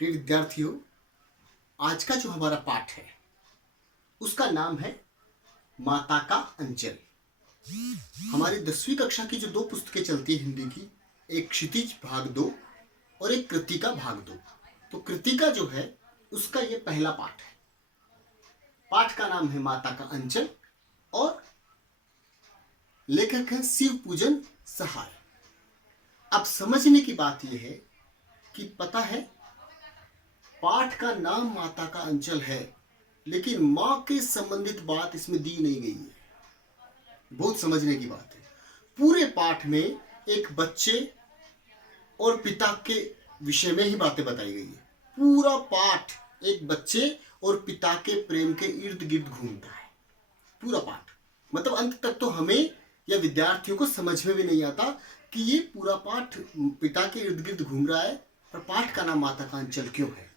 प्रिय विद्यार्थियों, आज का जो हमारा पाठ है उसका नाम है माता का अंचल। हमारी 10वीं कक्षा की जो दो पुस्तकें चलती है हिंदी की, एक क्षितिज भाग 2 और एक कृतिका भाग 2। तो कृतिका जो है उसका ये पहला पाठ है। पाठ का नाम है माता का अंचल और लेखक है शिव पूजन सहाय। अब समझने की बात यह है कि पता है पाठ का नाम माता का अंचल है, लेकिन मां के संबंधित बात इसमें दी नहीं गई है। बहुत समझने की बात है। पूरे पाठ में एक बच्चे और पिता के विषय में ही बातें बताई गई है। पूरा पाठ एक बच्चे और पिता के प्रेम के इर्द गिर्द घूमता है। पूरा पाठ मतलब अंत तक तो हमें या विद्यार्थियों को समझ में भी नहीं आता कि ये पूरा पाठ पिता के इर्द गिर्द घूम रहा है, पर पाठ का नाम माता का अंचल क्यों है,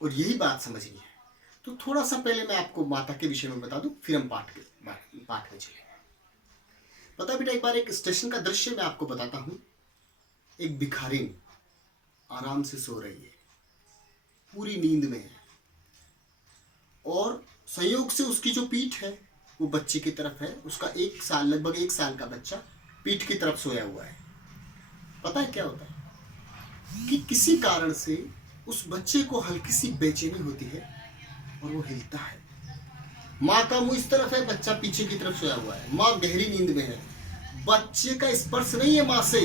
और यही बात समझनी है। तो थोड़ा सा पहले मैं आपको माता के विषय में बता दूं, फिर हम पाठ में चले। पता बेटा, एक बार एक स्टेशन का दृश्य मैं आपको बताता हूं। एक भिखारिन आराम से सो रही है, पूरी नींद में है, और संयोग से उसकी जो पीठ है वो बच्चे की तरफ है। उसका लगभग एक साल का बच्चा पीठ की तरफ सोया हुआ है। पता है क्या होता है कि किसी कारण से उस बच्चे को हल्की सी बेचैनी होती है और वो हिलता है। माँ का मुंह इस तरफ है, बच्चा पीछे की तरफ सोया हुआ है। माँ गहरी नींद में है, बच्चे का स्पर्श नहीं है माँ से,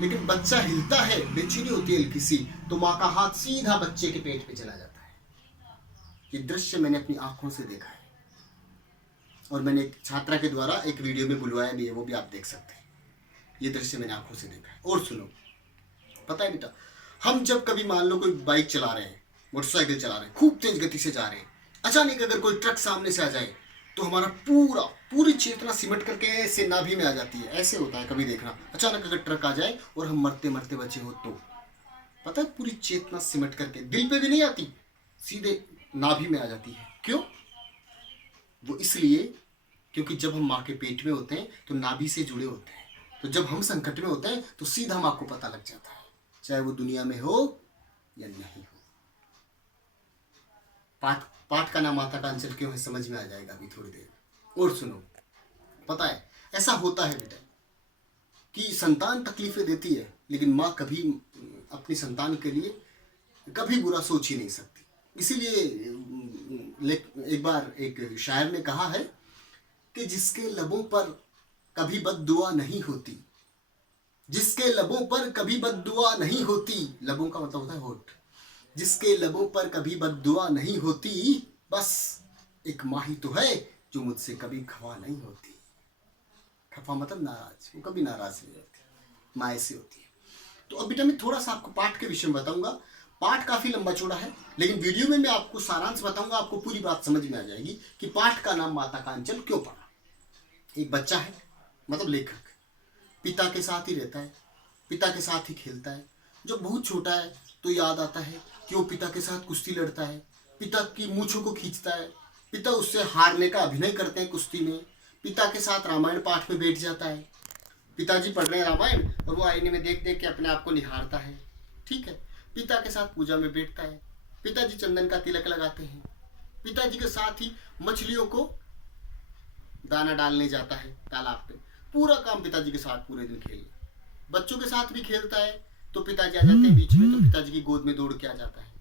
लेकिन बच्चा हिलता है, बेचैनी होती है हल्की सी, तो माँ का हाथ सीधा बच्चे के पेट पे चला जाता है। ये दृश्य मैंने अपनी आंखों से देखा है और मैंने एक छात्रा के द्वारा एक वीडियो में बुलवाया भी है, वो भी आप देख सकते हैं। ये दृश्य मैंने आंखों से देखा है। और सुनो, पता है बेटा, हम जब कभी मान लो कोई बाइक चला रहे हैं, मोटरसाइकिल चला रहे हैं, खूब तेज गति से जा रहे हैं, अचानक अगर कोई ट्रक सामने से आ जाए तो हमारा पूरी चेतना सिमट करके ऐसे नाभि में आ जाती है। ऐसे होता है, कभी देखना, अचानक अगर ट्रक आ जाए और हम मरते मरते बचे हो तो पता है पूरी चेतना सिमट करके दिल पे भी नहीं आती, सीधे नाभि में आ जाती है। क्यों? वो इसलिए क्योंकि जब हम माँ के पेट में होते हैं तो नाभि से जुड़े होते हैं, तो जब हम संकट में होते हैं तो सीधा माँ को पता लग जाता है, चाहे वो दुनिया में हो या नहीं हो। पाठ का नाम माता का अंचल क्यों है समझ में आ जाएगा अभी थोड़ी देर। और सुनो, पता है ऐसा होता है बेटा कि संतान तकलीफें देती है, लेकिन माँ कभी अपनी संतान के लिए कभी बुरा सोच ही नहीं सकती। इसीलिए एक बार एक शायर ने कहा है कि जिसके लबों पर कभी बद्दुआ नहीं होती, जिसके लबों पर कभी बद्दुआ नहीं होती, लबों का मतलब होता है होठ, जिसके लबों पर कभी बद्दुआ नहीं होती, बस एक माँ ही तो है जो मुझसे कभी खफा नहीं होती। खफा मतलब नाराज, वो कभी नाराज नहीं होती, माँ ऐसी होती है। तो अब बेटा मैं थोड़ा सा आपको पाठ के विषय में बताऊंगा। पाठ काफी लंबा चौड़ा है, लेकिन वीडियो में मैं आपको सारांश बताऊंगा, आपको पूरी बात समझ में आ जाएगी कि पाठ का नाम माता का अंचल क्यों पड़ा। एक बच्चा है, मतलब लेखक पिता के साथ ही रहता है, पिता के साथ ही खेलता है। जब बहुत छोटा है तो याद आता है कि वो पिता के साथ कुश्ती लड़ता है, पिता की मूंछों को खींचता है, पिता उससे हारने का अभिनय करते हैं कुश्ती में, पिता के साथ रामायण पाठ में बैठ जाता है। पिताजी पढ़ रहे हैं रामायण और वो आईने में देख देख के अपने आप को निहारता है। ठीक है, पिता के साथ पूजा में बैठता है, पिताजी चंदन का तिलक लगाते हैं, पिताजी के साथ ही मछलियों को दाना डालने जाता है तालाब पे। पूरा काम पिताजी के साथ पूरे दिन खेलना। बच्चों के साथ भी खेलता है तो पिताजी आ जाते हैं बीच में, तो पिताजी की गोद में दौड़ के आ जाता है।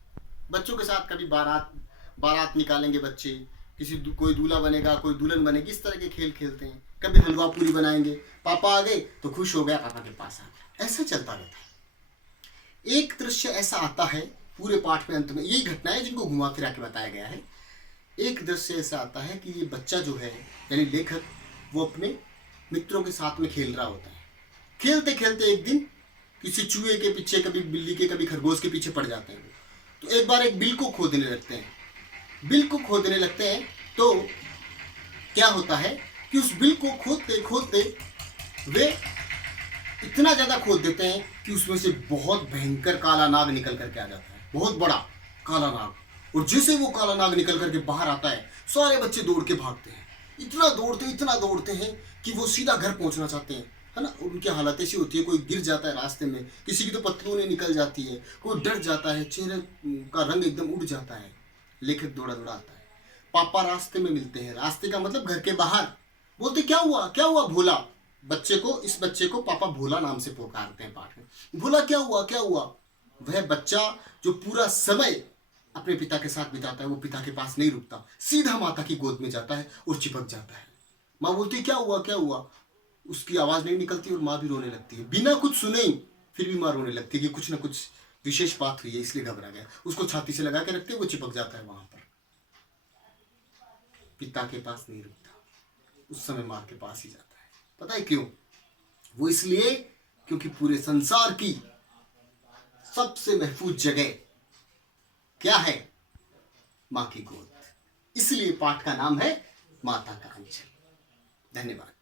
बच्चों के साथ कभी बारात निकालेंगे बच्चे, कोई दूल्हा बनेगा, कोई दुल्हन बनेगी, इस तरह के खेल खेलते हैं। कभी हलवा पूरी बनाएंगे, पापा आ गए तो खुश हो गया, पापा के पास आ गया, ऐसा चलता रहता है। एक दृश्य ऐसा आता है पूरे पाठ में, अंत में यही घटना है जिनको घुमा फिरा के बताया गया है। एक दृश्य ऐसा आता है कि ये बच्चा जो है यानी लेखक, वो अपने मित्रों के साथ में खेल रहा होता है। खेलते खेलते एक दिन किसी चूहे के पीछे, कभी बिल्ली के, कभी खरगोश के पीछे पड़ जाते हैं। तो एक बार एक बिल को खोदने लगते हैं। बिल को खोदने लगते हैं तो क्या होता है कि उस बिल को खोदते खोदते वे इतना ज़्यादा खोद देते हैं कि उसमें से बहुत भयंकर काला नाग निकल करके आ जाता है, बहुत बड़ा काला नाग। और जैसे वो काला नाग निकल करके बाहर आता है, सारे बच्चे दौड़ के भागते हैं। इतना दौड़ते हैं कि वो सीधा घर पहुंचना चाहते हैं, है ना। उनकी हालत ऐसी होती है, कोई गिर जाता है रास्ते में, किसी की तो पतलूनें निकल जाती है, कोई डर जाता है, चेहरे का रंग एकदम उड़ जाता है। लेखक दौड़ा दौड़ा आता है, पापा रास्ते में मिलते हैं, रास्ते का मतलब घर के बाहर। बोलते क्या हुआ क्या हुआ भोला, बच्चे को, इस बच्चे को पापा भोला नाम से पुकारते हैं पाठ में। भोला क्या हुआ क्या हुआ। वह बच्चा जो पूरा समय अपने पिता के साथ बिताता है, वो पिता के पास नहीं रुकता, सीधा माता की गोद में जाता है और चिपक जाता है। माँ बोलती क्या हुआ क्या हुआ, उसकी आवाज नहीं निकलती और माँ भी रोने लगती है, बिना कुछ सुने ही। फिर भी माँ रोने लगती है कि कुछ ना कुछ विशेष बात हुई है, इसलिए घबरा गया। उसको छाती से लगा के रखते, वो चिपक जाता है वहां पर, पिता के पास नहीं रुकता, उस समय माँ के पास ही जाता है। पता है क्यों? वो इसलिए क्योंकि पूरे संसार की सबसे महफूज जगह क्या है? माँ की गोद। इसलिए पाठ का नाम है माता का अंचल। धन्यवाद।